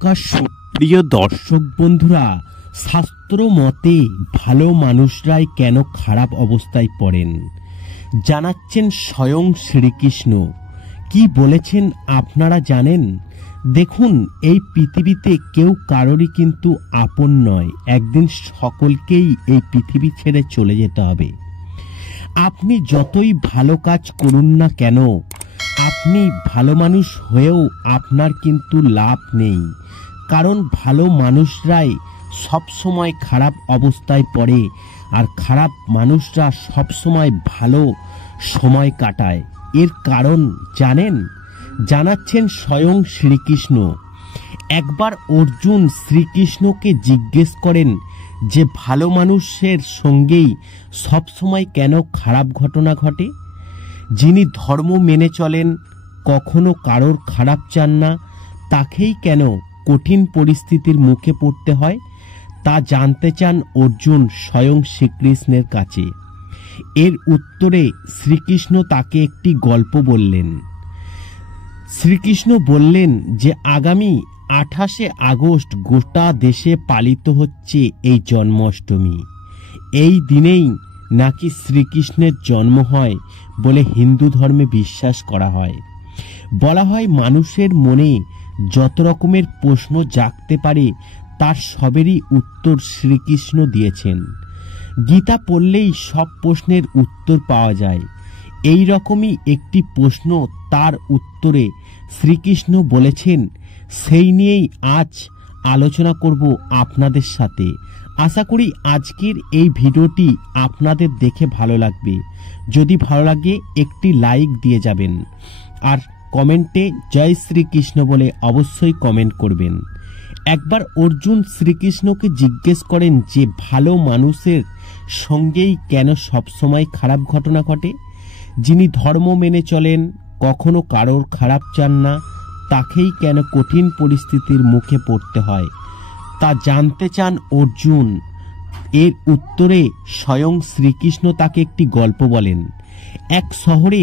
নমস্কার সুপ্রিয় দর্শক বন্ধুরা, শাস্ত্র মতে ভালো মানুষরাই কেন খারাপ অবস্থায় পড়েন জানাচ্ছেন স্বয়ং শ্রীকৃষ্ণ। কি বলেছেন আপনারা জানেন? দেখুন, এই পৃথিবীতে কেউ কারোরই কিন্তু আপন নয়। একদিন সকলকেই এই পৃথিবী ছেড়ে চলে যেতে হবে। আপনি যতই ভালো কাজ করুন না কেন, আপনি ভালো মানুষ হয়েও আপনার কিন্তু লাভ নেই। কারণ ভালো মানুষরাই সব সময় খারাপ অবস্থায় পড়ে, আর খারাপ মানুষরা সব সময় ভালো সময় কাটায়। এর কারণ জানেন? জানাচ্ছেন স্বয়ং শ্রীকৃষ্ণ। একবার অর্জুন শ্রীকৃষ্ণকে জিজ্ঞেস করেন যে ভালো মানুষের সঙ্গেই সব সময় কেন খারাপ ঘটনা ঘটে? যিনি ধর্ম মেনে চলেন, কখনো কারোর খারাপ চান না, তাকেই কেন কঠিন পরিস্থিতির মুখে পড়তে হয়? তা জানতে চান অর্জুন স্বয়ং শ্রীকৃষ্ণের কাছে। এর উত্তরে শ্রীকৃষ্ণ তাকে একটি গল্প বললেন। শ্রীকৃষ্ণ বললেন যে আগামী 28শে আগস্ট গোটা দেশে পালিত হচ্ছে এই জন্মাষ্টমী। এই দিনেই নাকি শ্রীকৃষ্ণের জন্ম হয় বলে হিন্দু ধর্মে বিশ্বাস করা হয়। বলা হয় মানুষের মনে যত রকমের প্রশ্ন জাগতে পারে তার সবেরই উত্তর শ্রীকৃষ্ণ দিয়েছেন। গীতা পড়লেই সব প্রশ্নের উত্তর পাওয়া যায়। এই রকমই একটি প্রশ্ন, তার উত্তরে শ্রীকৃষ্ণ বলেছেন, সেই নিয়েই আজ আলোচনা করব আপনাদের সাথে। আশা করি আজকের এই ভিডিওটি আপনাদের দেখে ভালো লাগবে। যদি ভালো লাগে একটি লাইক দিয়ে যাবেন, আর কমেন্টে জয় শ্রীকৃষ্ণ বলে অবশ্যই কমেন্ট করবেন। একবার অর্জুন শ্রীকৃষ্ণকে জিজ্ঞেস করেন যে ভালো মানুষের সঙ্গেই কেন সবসময় খারাপ ঘটনা ঘটে? যিনি ধর্ম মেনে চলেন, কখনো কারোর খারাপ চান না, তাকেই কেন কঠিন পরিস্থিতির মুখে পড়তে হয়? তা জানতে চান অর্জুন। এর উত্তরে স্বয়ং শ্রীকৃষ্ণ তাকে একটি গল্প বলেন। এক শহরে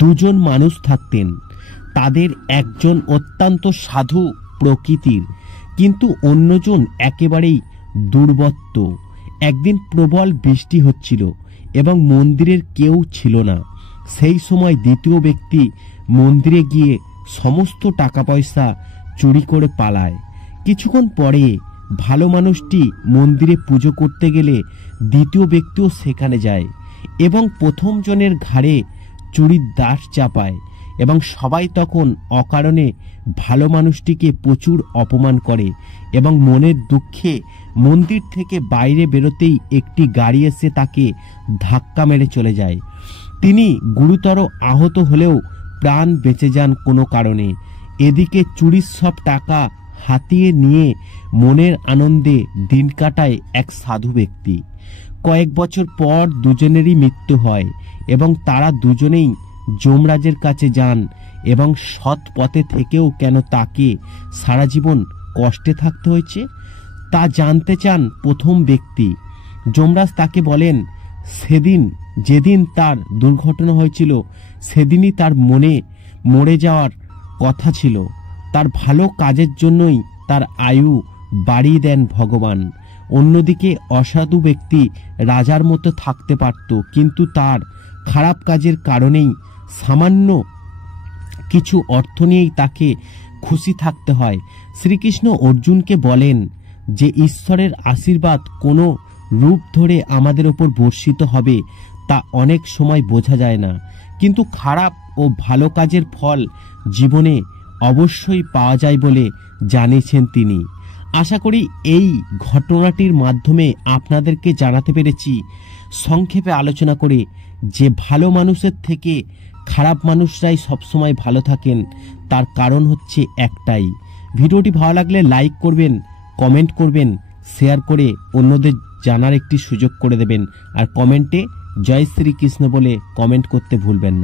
দুজন মানুষ থাকতেন। তাদের একজন অত্যন্ত সাধু প্রকৃতির, কিন্তু অন্যজন একেবারেই দুর্বৃত্ত। একদিন প্রবল বৃষ্টি হচ্ছিল এবং মন্দিরের কেউ ছিল না। সেই সময় দ্বিতীয় ব্যক্তি মন্দিরে গিয়ে সমস্ত টাকা পয়সা চুরি করে পালায়। কিছুক্ষণ পরে ভালো মানুষটি মন্দিরে পুজো করতে গেলে দ্বিতীয় ব্যক্তিও সেখানে যায় এবং প্রথম জনের ঘাড়ে চুরির দাস চাপায়, এবং সবাই তখন অকারণে ভালো মানুষটিকে প্রচুর অপমান করে এবং মনের দুঃখে মন্দির থেকে বাইরে বেরোতেই একটি গাড়ি এসে তাকে ধাক্কা মেরে চলে যায়। তিনি গুরুতর আহত হলেও প্রাণ বেঁচে যান কোনো কারণে। এদিকে চুরির সব টাকা হাতিয়ে নিয়ে মনের আনন্দে দিন কাটায় এক সাধু ব্যক্তি। কয়েক বছর পর দুজনেরই মৃত্যু হয় এবং তারা দুজনেই যমরাজের কাছে যান, এবং সৎ পথে থেকেও কেন তাকে সারা জীবন কষ্টে থাকতে হয়েছে তা জানতে চান প্রথম ব্যক্তি। যমরাজ তাকে বলেন, যেদিন তার দুর্ঘটনা হয়েছিল সেদিনই তার মরে যাওয়ার কথা ছিল। তার ভালো কাজের জন্যই তার আয়ু বাড়িয়ে দেন ভগবান। অন্যদিকে অসাধু ব্যক্তি রাজার মতো থাকতে পারত, কিন্তু তার খারাপ কাজের কারণেই সামান্য কিছু অর্থ নিয়েই তাকে খুশি থাকতে হয়। শ্রীকৃষ্ণ অর্জুনকে বলেন যে ঈশ্বরের আশীর্বাদ কোনো রূপ ধরে আমাদের ওপর বর্ষিত হবে তা অনেক সময় বোঝা যায় না, কিন্তু খারাপ ও ভালো কাজের ফল জীবনে অবশ্যই পাওয়া যায় বলে জানিয়েছেন তিনি। আশা করি এই ঘটনাটির মাধ্যমে আপনাদেরকে জানাতে পেরেছি, সংক্ষেপে আলোচনা করে, যে ভালো মানুষের থেকে খারাপ মানুষরাই সবসময় ভালো থাকেন। তার কারণ হচ্ছে একটাই। ভিডিওটি ভালো লাগলে লাইক করবেন, কমেন্ট করবেন, শেয়ার করে অন্যদের জানার একটি সুযোগ করে দেবেন, আর কমেন্টে জয় শ্রীকৃষ্ণ বলে কমেন্ট করতে ভুলবেন না।